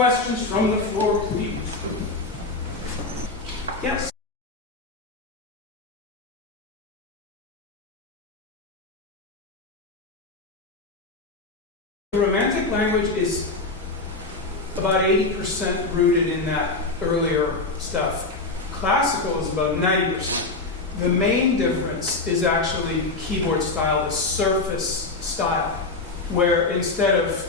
questions from the floor, please? Yes? The Romantic language is about 80% rooted in that earlier stuff. Classical is about 90%. The main difference is actually keyboard style, the surface style, where instead of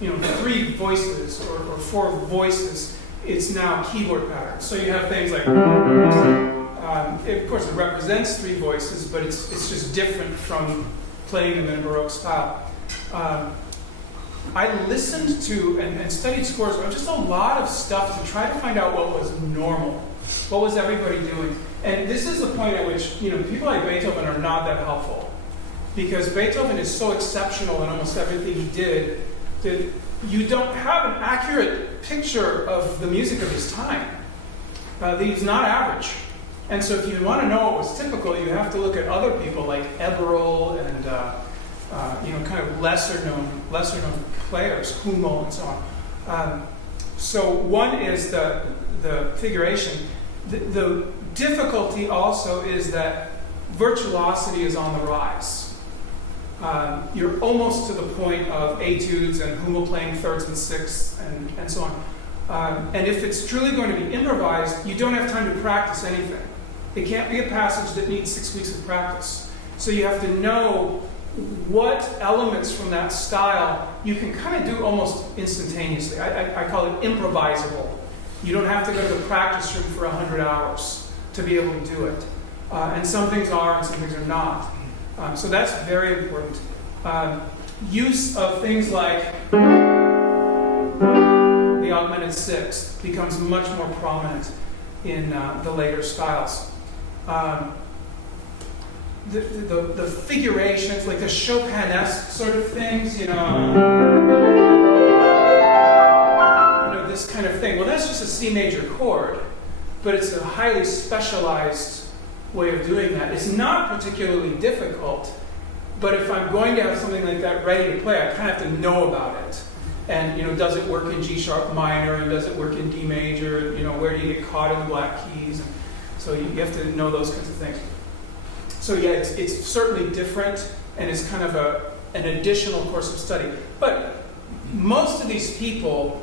3 voices or 4 voices, it's now keyboard patterns. So you have things like, of course it represents 3 voices, but it's just different from playing them in a Baroque style. I listened to and studied scores on just a lot of stuff to try to find out what was normal. What was everybody doing? And this is the point at which people like Beethoven are not that helpful. Because Beethoven is so exceptional in almost everything he did that you don't have an accurate picture of the music of his time. He's not average. And so if you want to know what was typical, you have to look at other people like Eberl and kind of lesser known players, Hummel and so on. So one is the figuration. The difficulty also is that virtuosity is on the rise. You're almost to the point of etudes and Hummel playing thirds and sixths and so on. And if it's truly going to be improvised, you don't have time to practice anything. It can't be a passage that needs 6 weeks of practice. So you have to know what elements from that style you can kind of do almost instantaneously. I call it improvisable. You don't have to go to the practice room for 100 hours to be able to do it. And some things are and some things are not. So that's very important. Use of things like the augmented sixth becomes much more prominent in the later styles. The figurations, like the Chopin-esque sort of things, this kind of thing. Well, that's just a C major chord, but it's a highly specialized way of doing that. It's not particularly difficult, but if I'm going to have something like that ready to play, I kind of have to know about it. And does it work in G sharp minor, and does it work in D major? Where do you get caught in the black keys? And so you have to know those kinds of things. So yeah, it's certainly different, and it's kind of an additional course of study. But most of these people,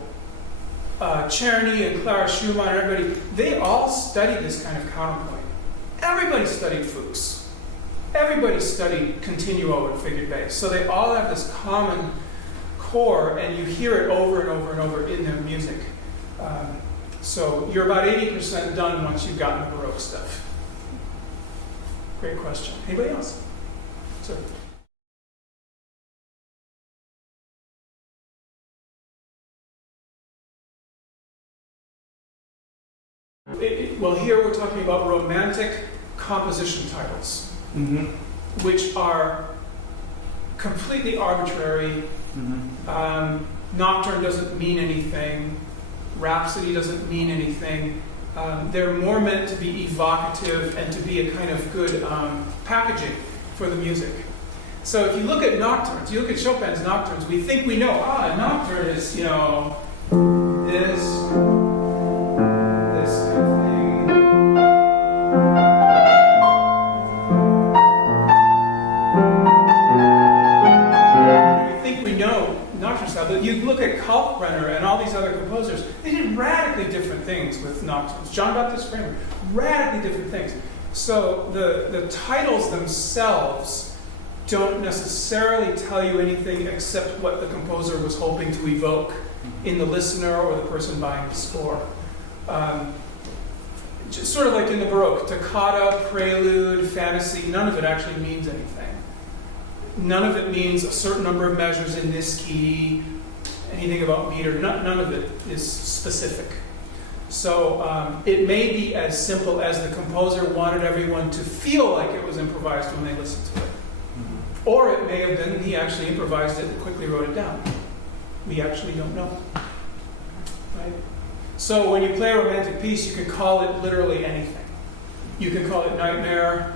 Czerny and Clara Schumann, everybody, they all studied this kind of counterpoint. Everybody studied Fuchs. Everybody studied continuo and figured bass. So they all have this common core, and you hear it over and over and over in their music. So you're about 80% done once you've gotten the Baroque stuff. Great question. Anybody else? Sir. Well, here we're talking about romantic composition titles, which are completely arbitrary. Nocturne doesn't mean anything. Rhapsody doesn't mean anything. They're more meant to be evocative and to be a kind of good packaging for the music. So if you look at nocturnes, you look at Chopin's nocturnes, we think we know, a nocturne is, this kind of thing. We think we know nocturne style, but you look at Kalkbrenner and all these other composers, they did radically different things with nocturnes. John Baptist Kramer, radically different things. So the titles themselves don't necessarily tell you anything except what the composer was hoping to evoke in the listener or the person buying the score. Just sort of like in the Baroque, toccata, prelude, fantasy, none of it actually means anything. None of it means a certain number of measures in this key, anything about meter, none of it is specific. So it may be as simple as the composer wanted everyone to feel like it was improvised when they listened to it. Or it may have been he actually improvised it and quickly wrote it down. We actually don't know. Right? So when you play a romantic piece, you can call it literally anything. You can call it nightmare,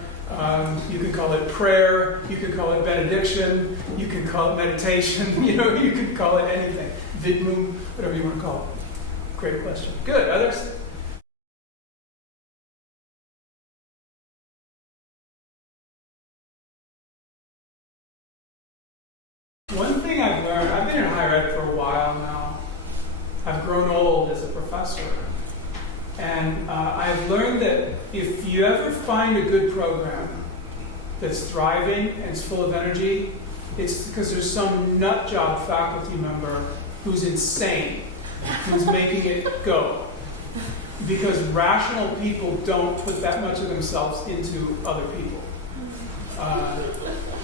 you can call it prayer, you can call it benediction, you can call it meditation, you can call it anything. Widmung, whatever you want to call it. Great question. Good. Others? One thing I've learned, I've been in higher ed for a while now. I've grown old as a professor. And I've learned that if you ever find a good program that's thriving and it's full of energy, it's because there's some nut job faculty member who's insane, who's making it go. Because rational people don't put that much of themselves into other people.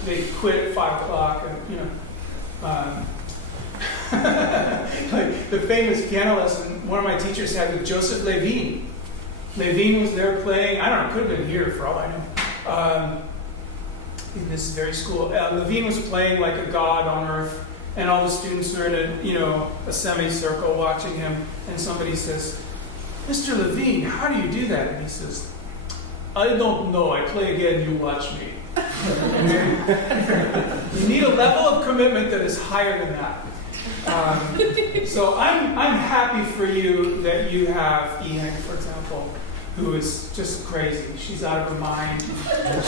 They quit at 5 o'clock and, you know, like the famous piano lesson one of my teachers had with Joseph Levine. Levine was there playing, I don't know, could have been here for all I know, in this very school. Levine was playing like a god on earth, and all the students were in a semicircle watching him, and somebody says, "Mr. Levine, how do you do that?" And he says, "I don't know, I play again, you watch me." You need a level of commitment that is higher than that. So I'm happy for you that you have Ian, for example, who is just crazy. She's out of her mind.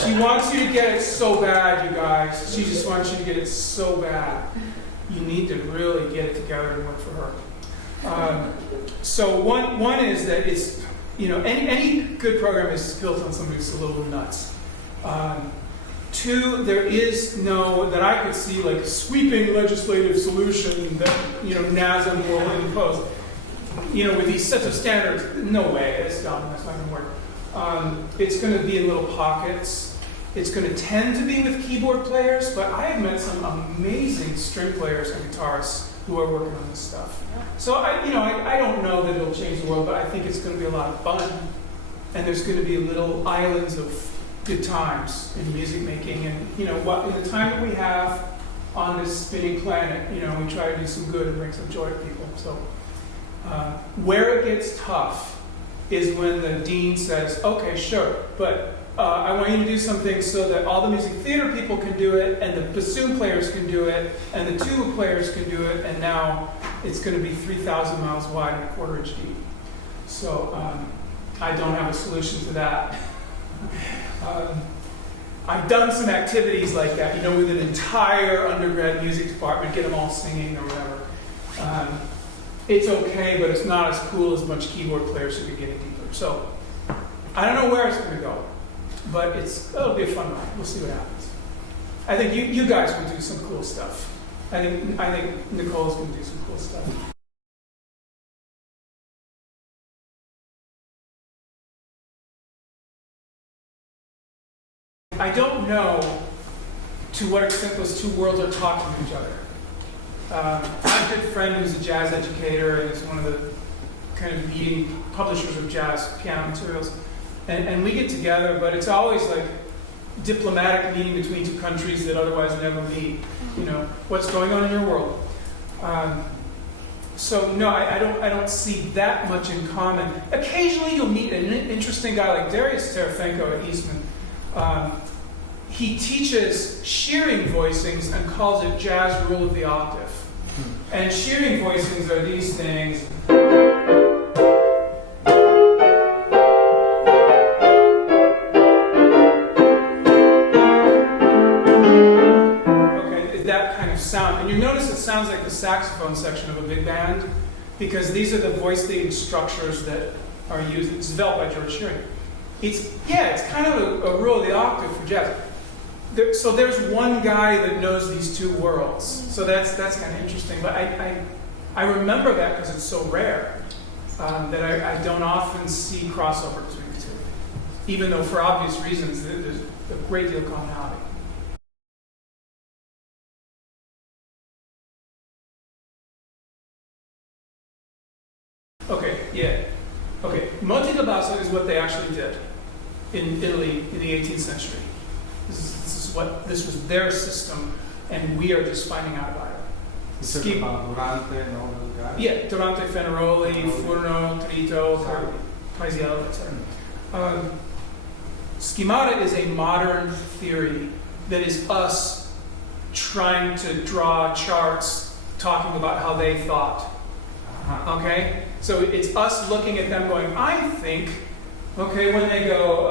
She wants you to get it so bad, you guys. She just wants you to get it so bad. You need to really get it together and work for her. So one is that it's, any good program is built on somebody who's a little nuts. Two, there is no, that I could see, like, sweeping legislative solution that, NASM will impose. With these sets of standards, no way, it's dumb, that's not going to work. It's going to be in little pockets. It's going to tend to be with keyboard players, but I have met some amazing string players and guitarists who are working on this stuff. So I don't know that it'll change the world, but I think it's going to be a lot of fun. And there's going to be little islands of good times in music making, and in the time that we have on this spinning planet, we try to do some good and bring some joy to people. So where it gets tough is when the dean says, "Okay, sure, but I want you to do something so that all the music theater people can do it, and the bassoon players can do it, and the tuba players can do it, and now it's going to be 3,000 miles wide and a quarter-inch deep." So I don't have a solution to that. I've done some activities like that, with an entire undergrad music department, get them all singing or whatever. It's okay, but it's not as cool as a bunch of keyboard players who can get it deeper. So I don't know where it's going to go, but it'll be a fun ride. We'll see what happens. I think you guys will do some cool stuff. I think Nicole's going to do some cool stuff. I don't know to what extent those two worlds are talking to each other. I have a good friend who's a jazz educator and is one of the kind of leading publishers of jazz piano materials. And we get together, but it's always like diplomatic meeting between two countries that otherwise never meet. What's going on in your world? So no, I don't see that much in common. Occasionally you'll meet an interesting guy like Darius Terefenko at Eastman. He teaches shearing voicings and calls it jazz rule of the octave. And shearing voicings are these things. Okay, that kind of sound. And you notice it sounds like the saxophone section of a big band, because these are the voice leading structures that are used. It's developed by George Shearing. It's kind of a rule of the octave for jazz. So there's one guy that knows these two worlds. So that's kind of interesting. But I remember that because it's so rare that I don't often see crossover between the two. Even though for obvious reasons there's a great deal of commonality. Okay, Monte da Basso is what they actually did in Italy in the 18th century. This was their system, and we are just finding out about it. Durante and all those guys? Yeah, Durante, Fenaroli, Furno, Trito, Paisiello, etc. Schemata is a modern theory that is us trying to draw charts talking about how they thought. Okay? So it's us looking at them going, I think, okay, when they go,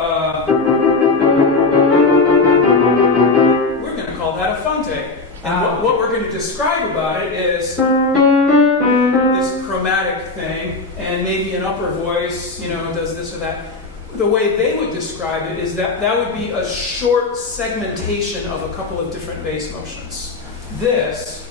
we're going to call that a fonte. And what we're going to describe about it is this chromatic thing, and maybe an upper voice, does this or that. The way they would describe it is that would be a short segmentation of a couple of different bass motions. This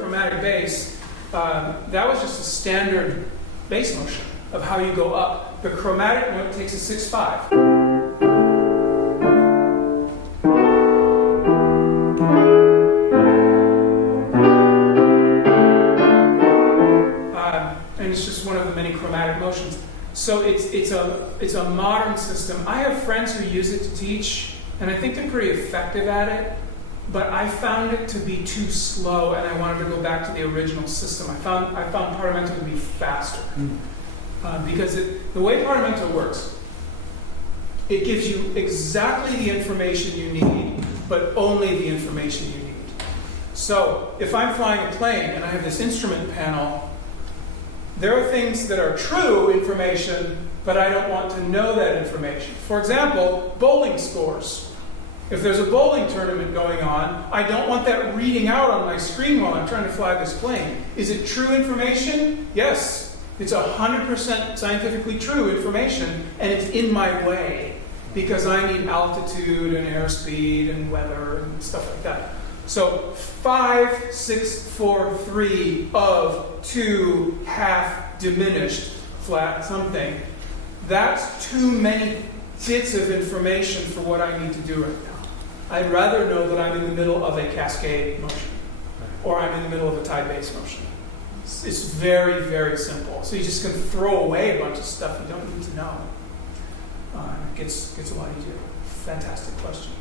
chromatic bass, that was just a standard bass motion of how you go up. The chromatic note takes a 6/5. And it's just one of the many chromatic motions. So it's a modern system. I have friends who use it to teach, and I think they're pretty effective at it. But I found it to be too slow, and I wanted to go back to the original system. I found Parlamento to be faster. Because the way Parlamento works, it gives you exactly the information you need, but only the information you need. So if I'm flying a plane and I have this instrument panel, there are things that are true information, but I don't want to know that information. For example, bowling scores. If there's a bowling tournament going on, I don't want that reading out on my screen while I'm trying to fly this plane. Is it true information? Yes. It's 100% scientifically true information, and it's in my way because I need altitude and airspeed and weather and stuff like that. So 5, 6, 4, 3 of 2 half diminished flat something. That's too many bits of information for what I need to do right now. I'd rather know that I'm in the middle of a cascade motion, or I'm in the middle of a tie bass motion. It's very, very simple. So you just can throw away a bunch of stuff you don't need to know. It gets a lot easier. Fantastic question.